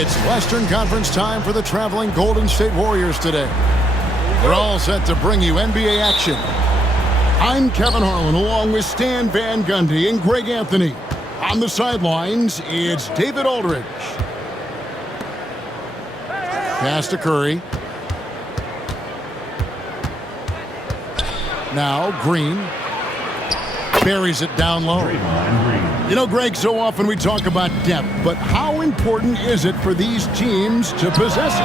It's Western Conference time for the traveling Golden State Warriors today. We're all set to bring you NBA action. I'm Kevin Harlan along with Stan Van Gundy and Greg Anthony. On the sidelines, it's David Aldridge. Pass to Curry. Now Green. Buries it down low. You know, Greg, so often we talk about depth, but how important is it for these teams to possess it?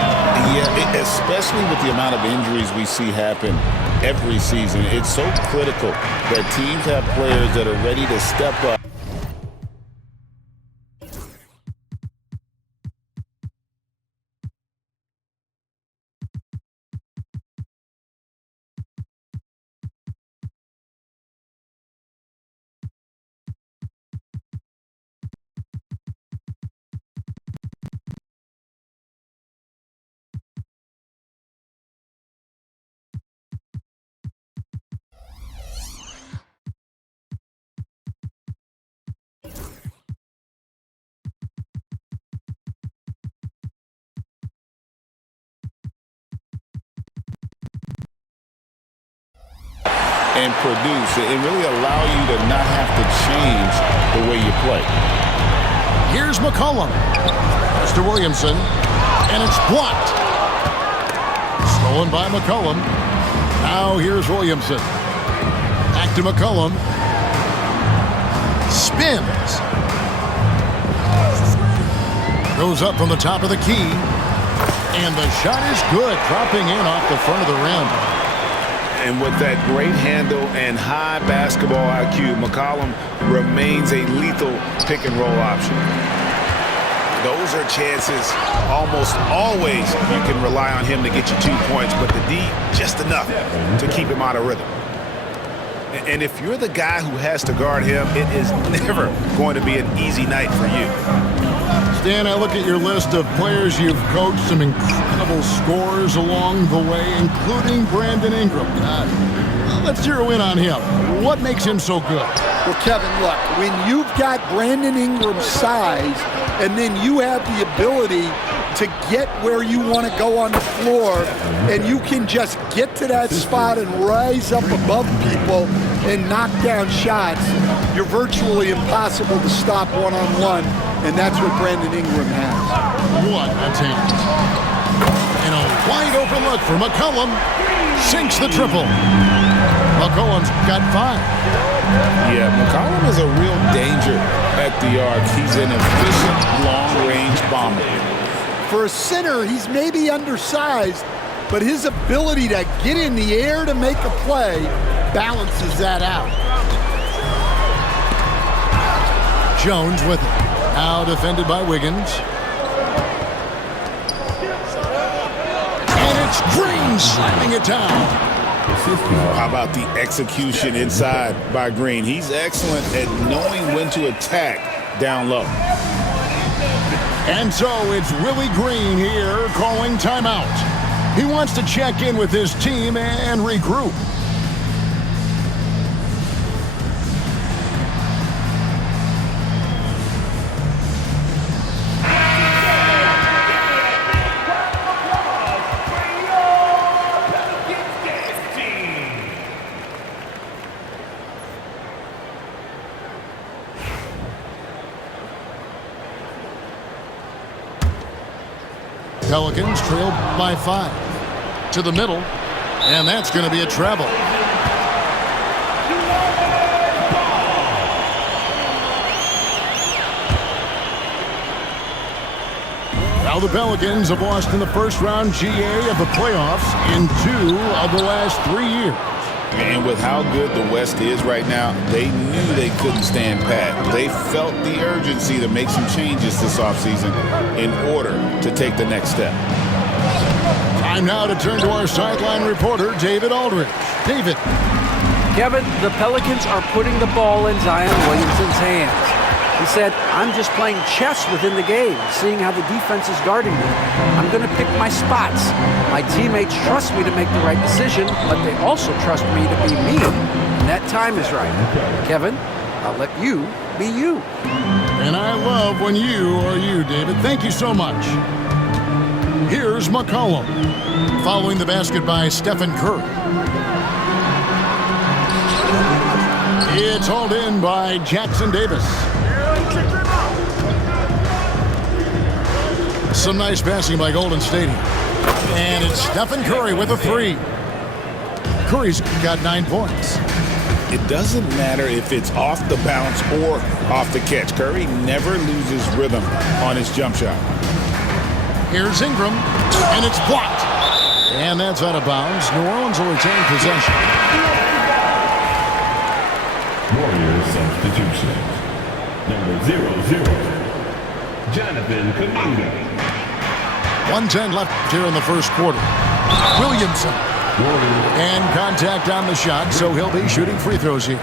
Yeah, especially with the amount of injuries we see happen every season. It's so critical that teams have players that are ready to step up. And produce and really allow you to not have to change the way you play. Here's McCollum. Pass to Williamson. And it's blocked. Stolen by McCollum. Now here's Williamson. Back to McCollum. Spins. Goes up from the top of the key. And the shot is good, dropping in off the front of the rim. And with that great handle and high basketball IQ, McCollum remains a lethal pick-and-roll option. Those are chances almost always you can rely on him to get you 2 points, but the D just enough to keep him out of rhythm. And if you're the guy who has to guard him, it is never going to be an easy night for you. Stan, I look at your list of players you've coached, some incredible scores along the way, including Brandon Ingram. Let's zero in on him. What makes him so good? Well, Kevin, look, when you've got Brandon Ingram's size and then you have the ability to get where you want to go on the floor and you can just get to that spot and rise up above people and knock down shots, you're virtually impossible to stop one-on-one, and that's what Brandon Ingram has. What a attempt. And a wide open look for McCollum. Sinks the triple. McCollum's got 5. Yeah, McCollum is a real danger at the arc. He's an efficient long-range bomber. For a center, he's maybe undersized, but his ability to get in the air to make a play balances that out. Jones with it. Now defended by Wiggins. And it's Green slamming it down. How about the execution inside by Green? He's excellent at knowing when to attack down low. And so it's Willie Green here calling timeout. He wants to check in with his team and regroup. Pelicans trail by 5. To the middle, and that's going to be a travel. Now the Pelicans have lost in the first round GA of the playoffs in 2 of the last 3 years. And with how good the West is right now, they knew they couldn't stand pat. They felt the urgency to make some changes this offseason in order to take the next step. Time now to turn to our sideline reporter, David Aldridge. David. Kevin, the Pelicans are putting the ball in Zion Williamson's hands. He said, I'm just playing chess within the game, seeing how the defense is guarding me. I'm going to pick my spots. My teammates trust me to make the right decision, but they also trust me to be me, and that time is right. Kevin? I'll let you be you. And I love when you are you, David. Thank you so much. Here's McCollum. Following the basket by Stephen Curry. It's hauled in by Jackson Davis. Some nice passing by Golden State. And it's Stephen Curry with a three. Curry's got 9 points. It doesn't matter if it's off the bounce or off the catch. Curry never loses rhythm on his jump shot. Here's Ingram, and it's blocked. And that's out of bounds. New Orleans will retain possession. Warriors substitution. Number 00, Jonathan Kuminga. 1:10 left here in the first quarter. Williamson. And contact on the shot, so he'll be shooting free throws here.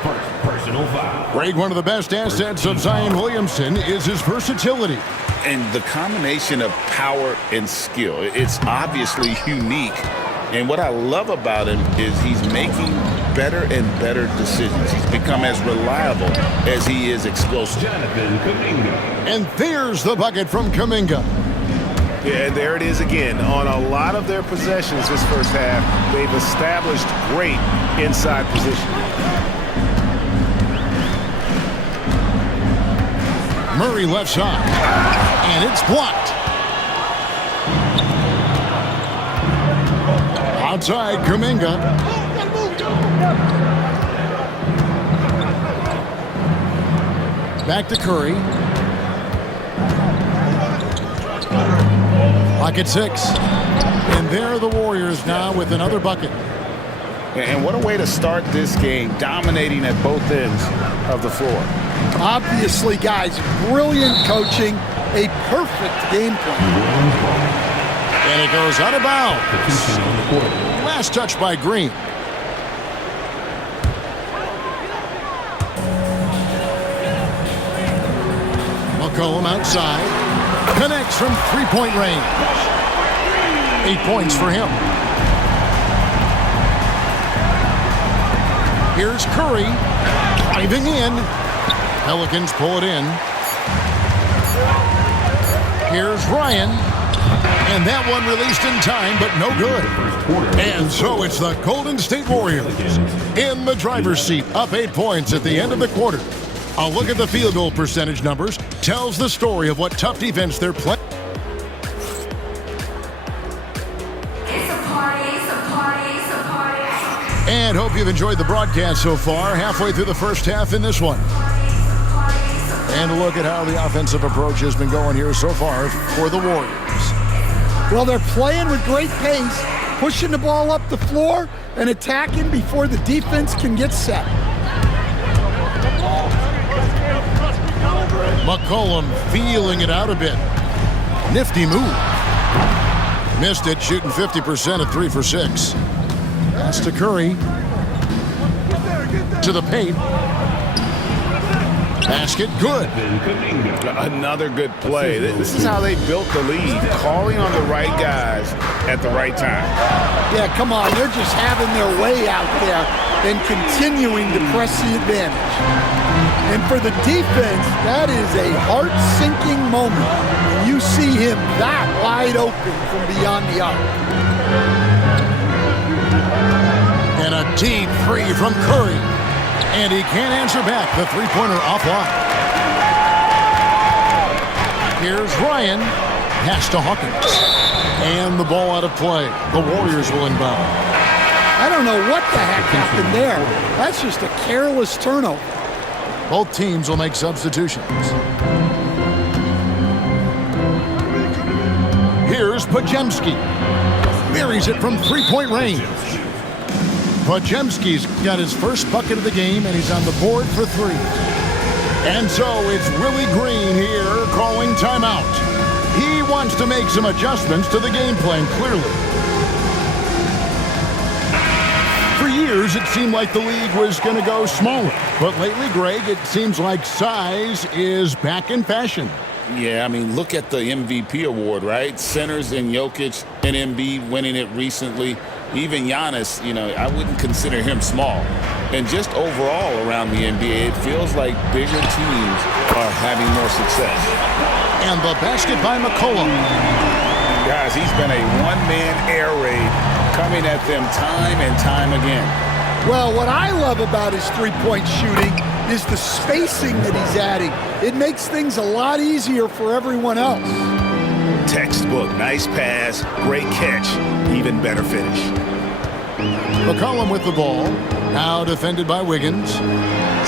First personal foul. Greg, one of the best assets of Zion Williamson is his versatility. And the combination of power and skill, it's obviously unique. And what I love about him is he's making better and better decisions. He's become as reliable as he is explosive. Jonathan Kuminga. And there's the bucket from Kuminga. Yeah, there it is again. On a lot of their possessions this first half, they've established great inside position. Murray left side. And it's blocked. Outside, Kuminga. Back to Curry. Clock at 6. And there are the Warriors now with another bucket. And what a way to start this game, dominating at both ends of the floor. Obviously, guys, brilliant coaching, a perfect game plan. And it goes out of bounds. Last touch by Green. McCollum outside. Connects from three-point range. 8 points for him. Here's Curry. Driving in. Pelicans pull it in. Here's Ryan. And that one released in time, but no good. And so it's the Golden State Warriors in the driver's seat, up 8 points at the end of the quarter. A look at the field goal percentage numbers tells the story of what tough defense they're playing. And hope you've enjoyed the broadcast so far, halfway through the first half in this one. And a look at how the offensive approach has been going here so far for the Warriors. Well, they're playing with great pace, pushing the ball up the floor and attacking before the defense can get set. McCollum feeling it out a bit. Nifty move. Missed it, shooting 50% at 3 for 6. Pass to Curry. To the paint. Basket, good. Another good play. This is how they built the lead, calling on the right guys at the right time. Yeah, come on, they're just having their way out there and continuing to press the advantage. And for the defense, that is a heart-sinking moment when you see him that wide open from beyond the arc. And a deep three from Curry. And he can't answer back. The three-pointer offline. Here's Ryan. Pass to Hawkins. And the ball out of play. The Warriors will inbound. I don't know what the heck happened there. That's just a careless turnover. Both teams will make substitutions. Here's Podziemski. Buries it from three-point range. Podziemski's got his first bucket of the game, and he's on the board for 3. And so it's Willie Green here calling timeout. He wants to make some adjustments to the game plan, clearly. For years, it seemed like the league was going to go smaller. But lately, Greg, it seems like size is back in fashion. Yeah, I mean, look at the MVP award, right? Centers and Jokic and Embiid winning it recently. Even Giannis, I wouldn't consider him small. And just overall around the NBA, it feels like bigger teams are having more success. And the basket by McCollum. Guys, he's been a one-man air raid coming at them time and time again. Well, what I love about his three-point shooting is the spacing that he's adding. It makes things a lot easier for everyone else. Textbook, nice pass, great catch, even better finish. McCollum with the ball. Now defended by Wiggins.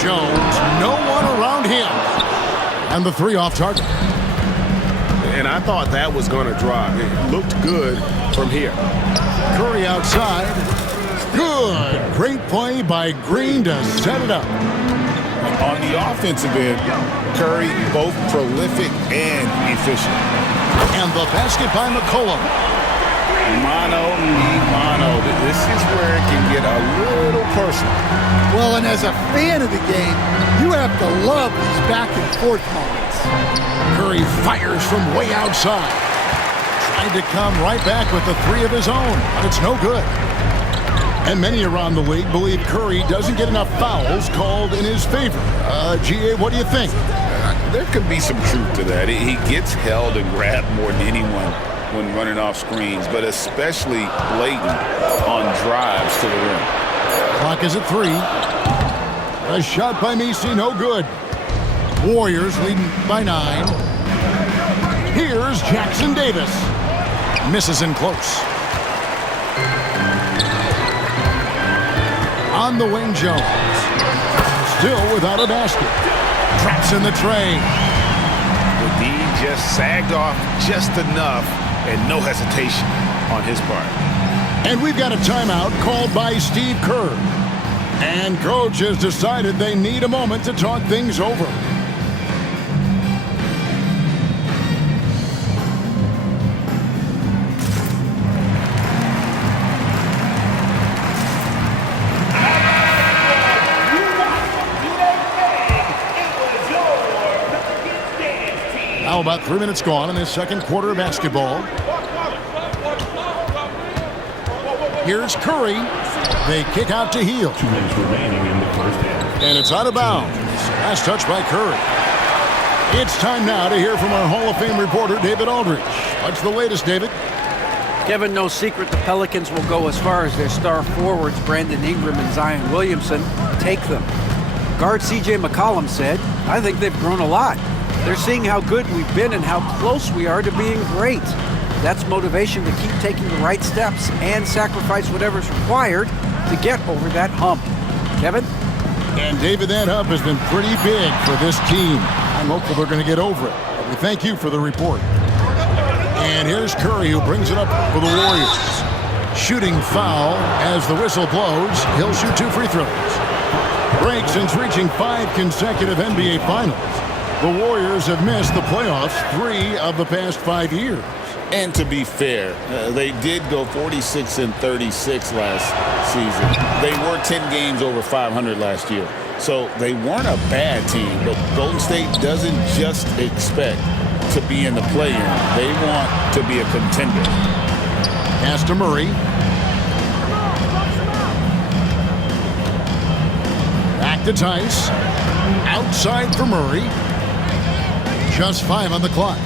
Jones, no one around him. And the three off target. And I thought that was going to drop. It looked good from here. Curry outside. Good. Great play by Green to set it up. On the offensive end, Curry both prolific and efficient. And the basket by McCollum. Mano a mano. This is where it can get a little personal. Well, and as a fan of the game, you have to love these back and forth moments. Curry fires from way outside. Tried to come right back with the three of his own, but it's no good. And many around the league believe Curry doesn't get enough fouls called in his favor. GA, what do you think? There could be some truth to that. He gets held and grabbed more than anyone when running off screens, but especially blatant on drives to the rim. Clock is at 3. A shot by Messi, no good. Warriors leading by 9. Here's Jackson Davis. Misses in close. On the wing, Jones. Still without a basket. Traps in the tray. The D just sagged off just enough and no hesitation on his part. And we've got a timeout called by Steve Kerr. And coach has decided they need a moment to talk things over. Now about 3 minutes gone in this second quarter of basketball. Here's Curry. They kick out to Heel. 2 minutes remaining in the first half. And it's out of bounds. Last touch by Curry. It's time now to hear from our Hall of Fame reporter, David Aldridge. What's the latest, David? Kevin, no secret the Pelicans will go as far as their star forwards, Brandon Ingram and Zion Williamson, take them. Guard C.J. McCollum said, I think they've grown a lot. They're seeing how good we've been and how close we are to being great. That's motivation to keep taking the right steps and sacrifice whatever's required to get over that hump. Kevin? And David, that hump has been pretty big for this team. I'm hopeful they're going to get over it. We thank you for the report. And here's Curry, who brings it up for the Warriors. Shooting foul as the whistle blows. He'll shoot 2 free throws. Break since reaching 5 consecutive NBA Finals. The Warriors have missed the playoffs 3 of the past 5 years. And to be fair, they did go 46-36 last season. They were 10 games over 500 last year. So they weren't a bad team, but Golden State doesn't just expect to be in the play-in. They want to be a contender. Pass to Murray. Back to Tice. Outside for Murray. Just 5 on the clock.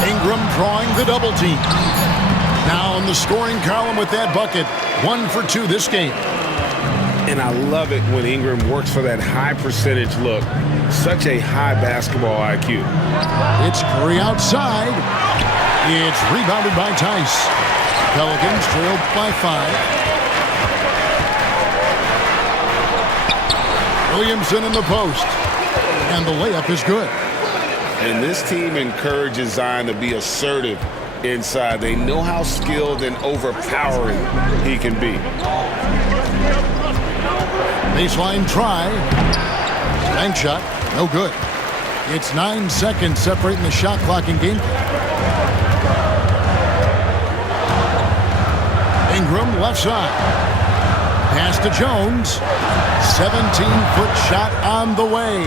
Ingram drawing the double team. Now in the scoring column with that bucket. 1 for 2 this game. And I love it when Ingram works for that high percentage look. Such a high basketball IQ. It's Curry outside. It's rebounded by Tice. Pelicans trailed by 5. Williamson in the post. And the layup is good. And this team encourages Zion to be assertive inside. They know how skilled and overpowering he can be. Baseline try. Bank shot. No good. It's 9 seconds separating the shot clock and game clock. Ingram left side. Pass to Jones. 17-foot shot on the way.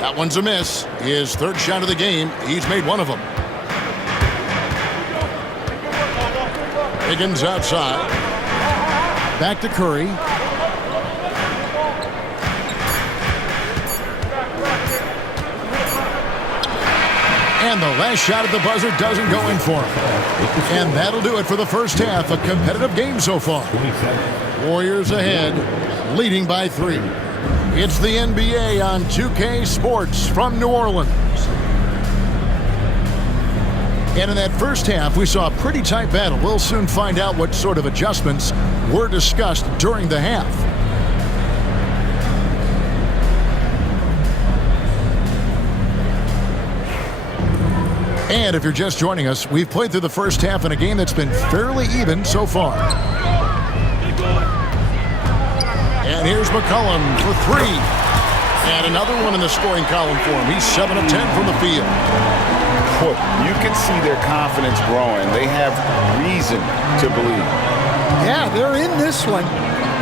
That one's a miss. His 3rd shot of the game. He's made 1 of them. Higgins outside. Back to Curry. And the last shot at the buzzer doesn't go in for him. And that'll do it for the first half. A competitive game so far. Warriors ahead, leading by 3. It's the NBA on 2K Sports from New Orleans. And in that first half, we saw a pretty tight battle. We'll soon find out what sort of adjustments were discussed during the half. And if you're just joining us, we've played through the first half in a game that's been fairly even so far. And here's McCollum for 3. And another one in the scoring column for him. He's 7 of 10 from the field. Boy, you can see their confidence growing. They have reason to believe. Yeah, they're in this one.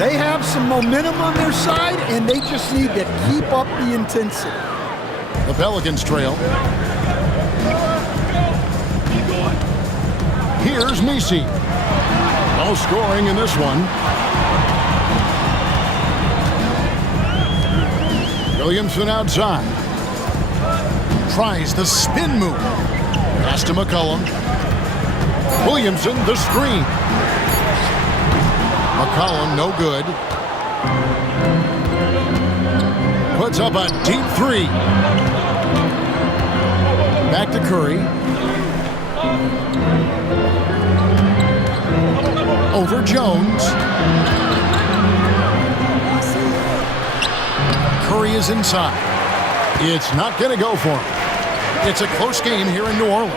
They have some momentum on their side, and they just need to keep up the intensity. The Pelicans trail. Here's Messi. No scoring in this one. Williamson outside. Tries the spin move. Pass to McCollum. Williamson, the screen. McCollum, no good. Puts up a deep 3. Back to Curry. Over Jones. Curry is inside. It's not going to go for him. It's a close game here in New Orleans.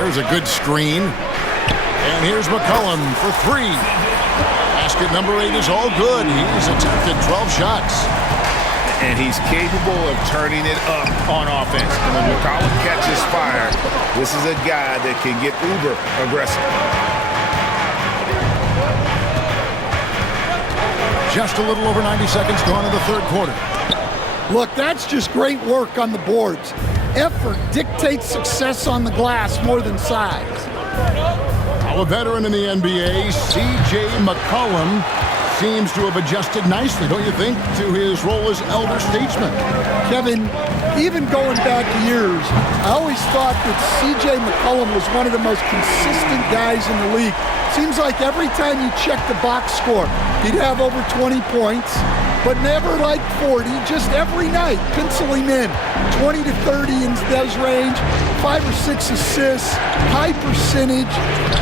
There's a good screen. And here's McCollum for 3. Basket number 8 is all good. He's attempted 12 shots. And he's capable of turning it up on offense. And when McCollum catches fire, this is a guy that can get uber aggressive. Just a little over 90 seconds gone in the third quarter. Look, that's just great work on the boards. Effort dictates success on the glass more than size. Now a veteran in the NBA, C.J. McCollum, seems to have adjusted nicely, don't you think, to his role as elder statesman? Kevin, even going back years, I always thought that C.J. McCollum was one of the most consistent guys in the league. Seems like every time you check the box score, he'd have over 20 points, but never like 40, just every night, pencil him in. 20 to 30 in those range, 5 or 6 assists, high percentage.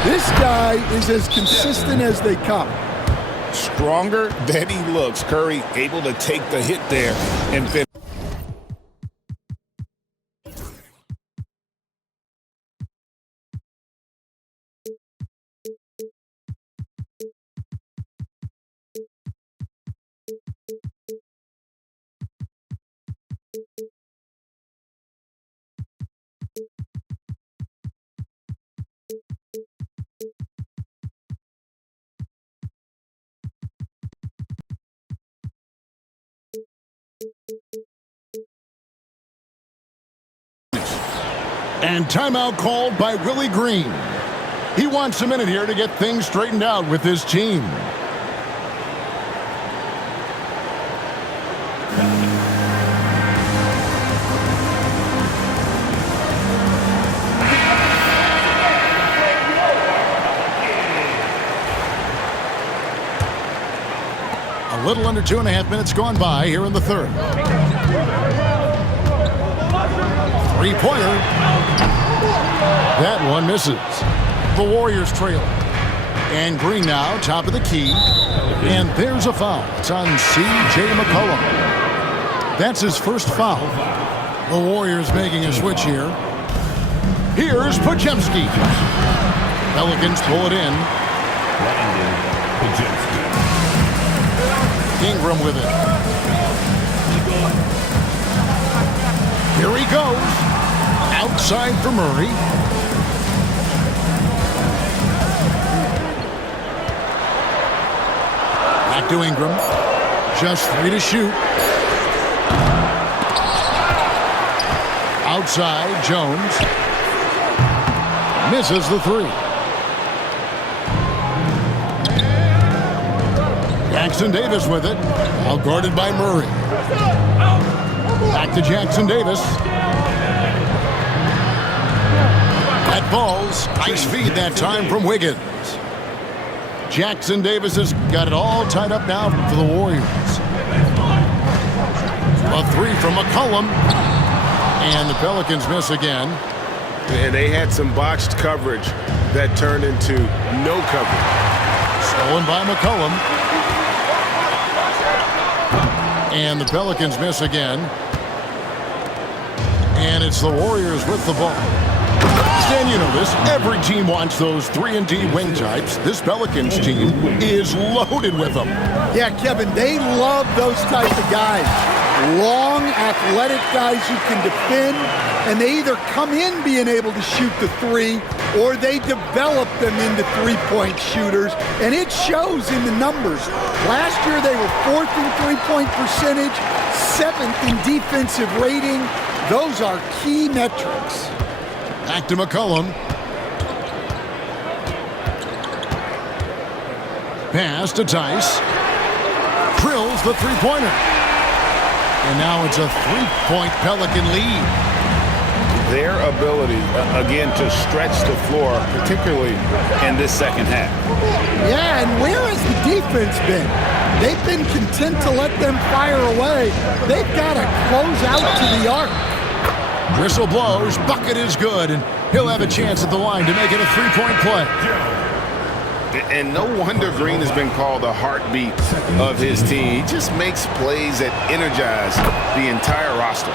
This guy is as consistent as they come. Stronger than he looks. Curry able to take the hit there and finish. And timeout called by Willie Green. He wants a minute here to get things straightened out with his team. A little under 2.5 minutes gone by here in the third. Three-pointer. That one misses. The Warriors trail. And Green now, top of the key. And there's a foul. It's on C.J. McCollum. That's his first foul. The Warriors making a switch here. Here's Podziemski. Pelicans pull it in. Ingram with it. Here he goes. Outside for Murray. Back to Ingram. Just 3 to shoot. Outside, Jones. Misses the 3. Jackson Davis with it. Now guarded by Murray. Back to Jackson Davis. falls. Nice feed that time from Wiggins. Jackson Davis has got it all tied up now for the Warriors. A three from McCollum. And the Pelicans miss again. And they had some botched coverage that turned into no coverage. Stolen by McCollum. And the Pelicans miss again. And it's the Warriors with the ball. Stan, you know this. Every team wants those 3-and-D wing types. This Pelicans team is loaded with them. Yeah, Kevin, they love those type of guys. Long, athletic guys who can defend, and they either come in being able to shoot the three, or they develop them into three-point shooters, and it shows in the numbers. Last year, they were 4th in three-point percentage, 7th in defensive rating. Those are key metrics. Back to McCollum. Pass to Tice. Drills the three-pointer. And now it's a three-point Pelican lead. Their ability, again, to stretch the floor, particularly in this second half. Yeah, and where has the defense been? They've been content to let them fire away. They've got to close out to the arc. Whistle blows, bucket is good, and he'll have a chance at the line to make it a three-point play. And no wonder Green has been called the heartbeat of his team. He just makes plays that energize the entire roster.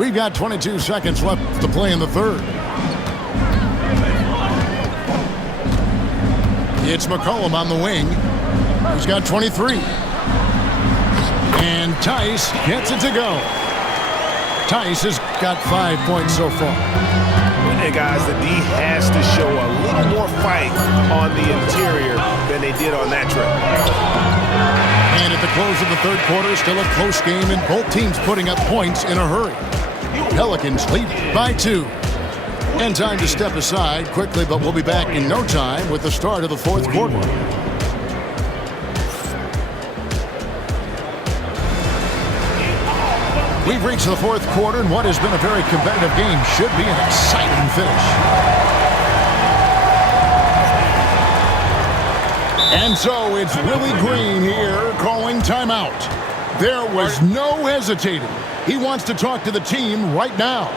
We've got 22 seconds left to play in the third. It's McCollum on the wing. He's got 23. And Tice gets it to go. Tice has got 5 points so far. And guys, the D has to show a little more fight on the interior than they did on that trip. And at the close of the third quarter, still a close game, and both teams putting up points in a hurry. Pelicans lead by 2. And time to step aside quickly, but we'll be back in no time with the start of the fourth quarter. We've reached the fourth quarter, and what has been a very competitive game should be an exciting finish. And so it's Willie Green here calling timeout. There was no hesitating. He wants to talk to the team right now.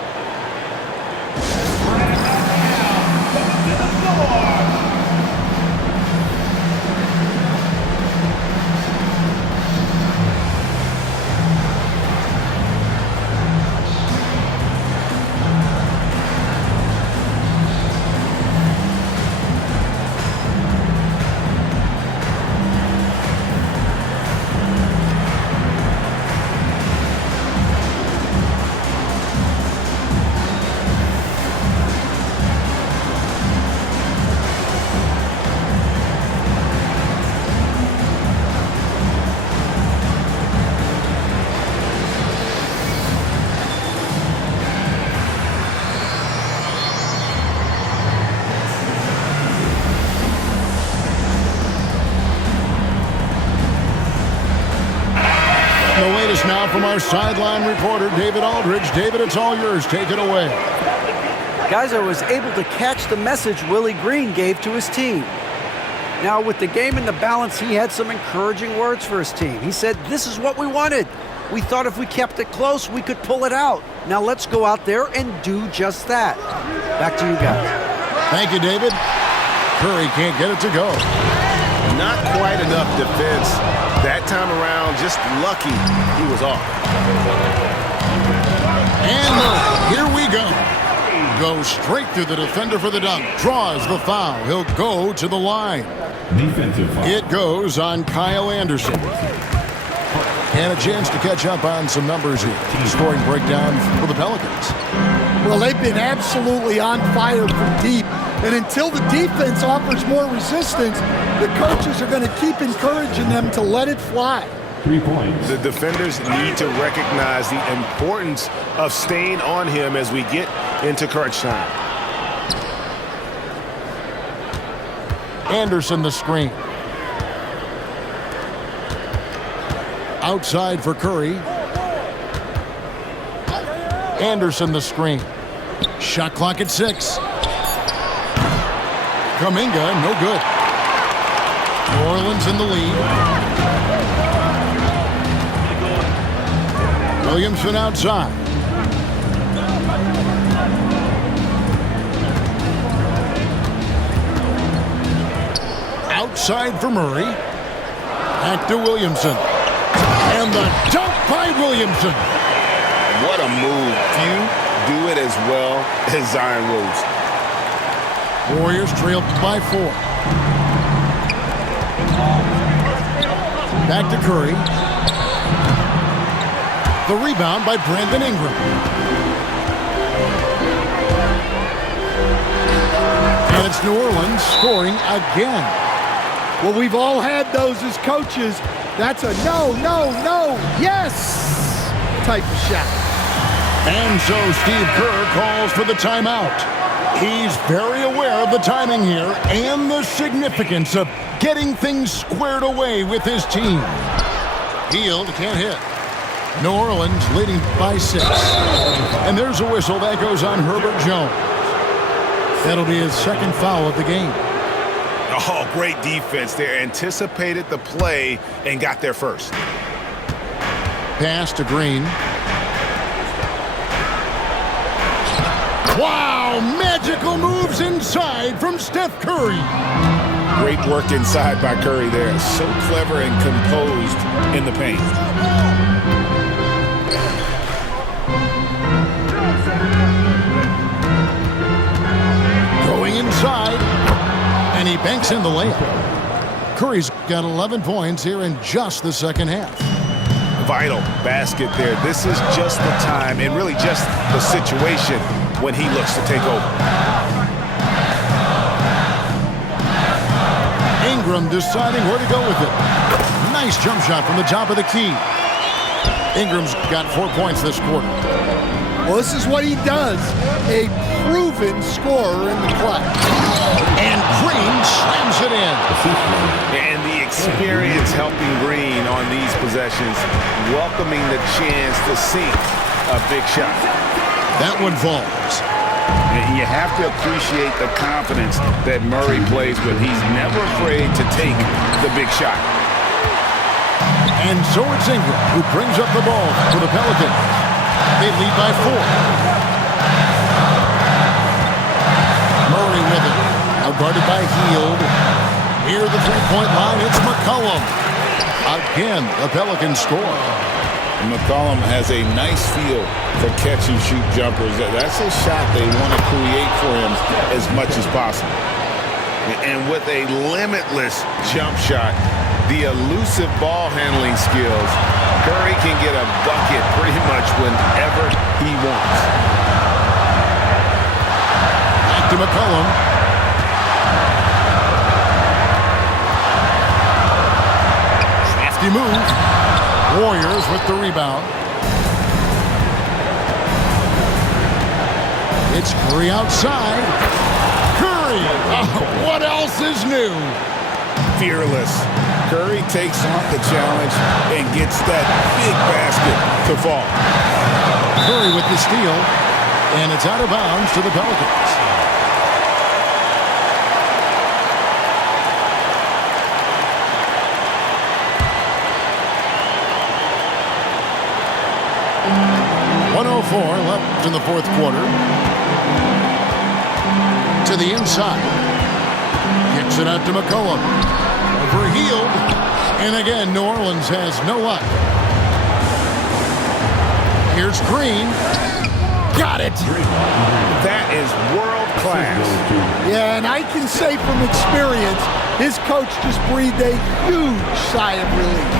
The latest now from our sideline reporter, David Aldridge. David, it's all yours. Take it away. Guys, I was able to catch the message Willie Green gave to his team. Now, with the game in the balance, he had some encouraging words for his team. He said, "This is what we wanted. We thought if we kept it close, we could pull it out. Now let's go out there and do just that." Back to you guys. Thank you, David. Curry can't get it to go. Not quite enough defense that time around. Just lucky he was off. And here we go. Goes straight through the defender for the dunk. Draws the foul. He'll go to the line. Defensive foul. It goes on Kyle Anderson. And a chance to catch up on some numbers here. Scoring breakdown for the Pelicans. Well, they've been absolutely on fire from deep. And until the defense offers more resistance, the coaches are going to keep encouraging them to let it fly. 3 points. The defenders need to recognize the importance of staying on him as we get into crunch time. Anderson the screen. Outside for Curry. Anderson the screen. Shot clock at 6. Kuminga, no good. New Orleans in the lead. Williamson outside. Outside for Murray. Back to Williamson. And the dunk by Williamson. What a move. Few do it as well as Zion Williamson. Warriors trail by 4. Back to Curry. The rebound by Brandon Ingram. And it's New Orleans scoring again. Well, we've all had those as coaches. That's a no, no, no, yes type of shot. And so Steve Kerr calls for the timeout. He's very aware of the timing here and the significance of getting things squared away with his team. Hield can't hit. New Orleans leading by 6. And there's a whistle that goes on Herbert Jones. That'll be his second foul of the game. Oh, great defense there. Anticipated the play and got there first. Pass to Green. Wow, magical moves inside from Steph Curry. Great work inside by Curry there. So clever and composed in the paint. Going inside, and he banks in the layup. Curry's got 11 points here in just the second half. Vital basket there. This is just the time and really just the situation when he looks to take over. Ingram deciding where to go with it. Nice jump shot from the top of the key. Ingram's got 4 points this quarter. Well, this is what he does. A proven scorer in the clutch. And Green slams it in. And the experience helping Green on these possessions, welcoming the chance to sink a big shot. That one falls. And you have to appreciate the confidence that Murray plays with. He's never afraid to take the big shot. And so it's Ingram who brings up the ball for the Pelicans. They lead by 4. Murray with it. Now guarded by Hield. Near the three-point line, it's McCollum. Again, the Pelicans score. McCollum has a nice feel for catch-and-shoot jumpers. That's a shot they want to create for him as much as possible. And with a limitless jump shot, the elusive ball handling skills, Curry can get a bucket pretty much whenever he wants. Back to McCollum. Crafty move. Warriors with the rebound. It's Curry outside. Curry! Oh, what else is new? Fearless. Curry takes on the challenge and gets that big basket to fall. Curry with the steal, and it's out of bounds to the Pelicans. .104 left in the fourth quarter. To the inside. Kicks it out to McCollum. Over Hield. And again, New Orleans has no luck. Here's Green. Got it. That is world class. Yeah, and I can say from experience, his coach just breathed a huge sigh of relief.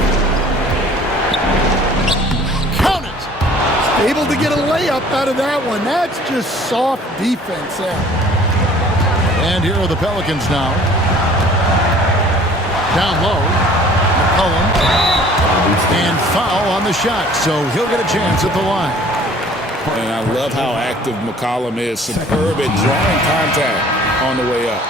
Count it. Able to get a layup out of that one. That's just soft defense there. And here are the Pelicans now. Down low. McCollum. And foul on the shot, so he'll get a chance at the line. And I love how active McCollum is. Superb at drawing contact on the way up.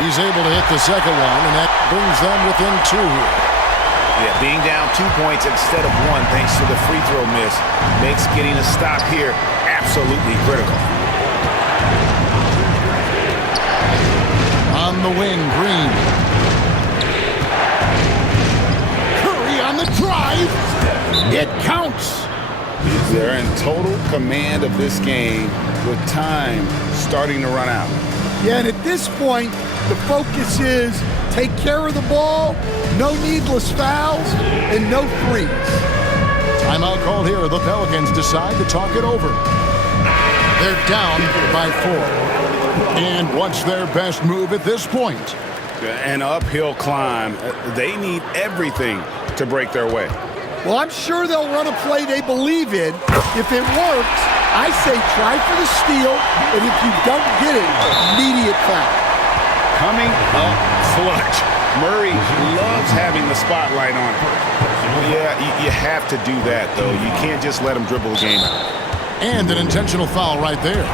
He's able to hit the second one, and that brings them within 2 here. Yeah, being down 2 points instead of 1 thanks to the free throw miss makes getting a stop here absolutely critical. On the wing, Green. Curry on the drive. It counts. They're in total command of this game with time starting to run out. Yeah, and at this point, the focus is take care of the ball, no needless fouls, and no threes. Timeout called here. The Pelicans decide to talk it over. They're down by 4. And what's their best move at this point? An uphill climb. They need everything to break their way. Well, I'm sure they'll run a play they believe in. If it works, I say try for the steal, and if you don't get it, immediate foul. Coming up clutch. Murray loves having the spotlight on him. Yeah, you have to do that, though. You can't just let him dribble the game out. And an intentional foul right there.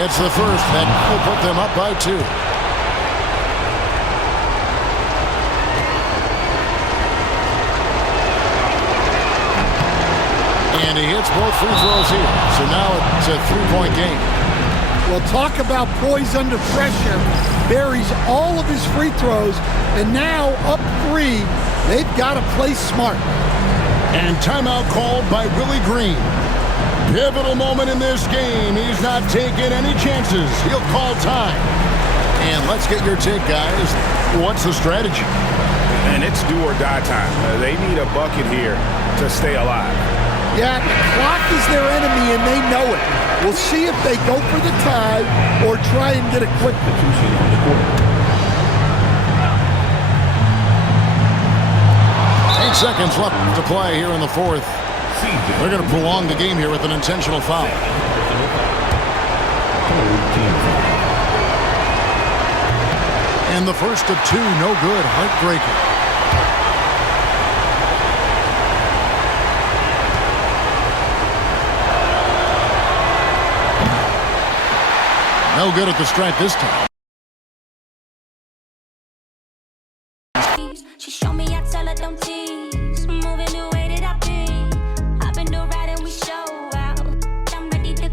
It's the first that will put them up by 2. And he hits both free throws here. So now it's a 3-point game. Well, talk about poise under pressure. Buries all of his free throws, and now up 3, they've got to play smart. And timeout called by Willie Green. Pivotal moment in this game. He's not taking any chances. He'll call time. And let's get your take, guys. What's the strategy? And it's do or die time. They need a bucket here to stay alive. Yeah, the clock is their enemy, and they know it. We'll see if they go for the tie or try and get a quick. 8 seconds left to play here in the 4th. They're going to prolong the game here with an intentional foul. And the first of 2, no good, heartbreaker. No good at the stripe this time. She show me I tell her don't tease.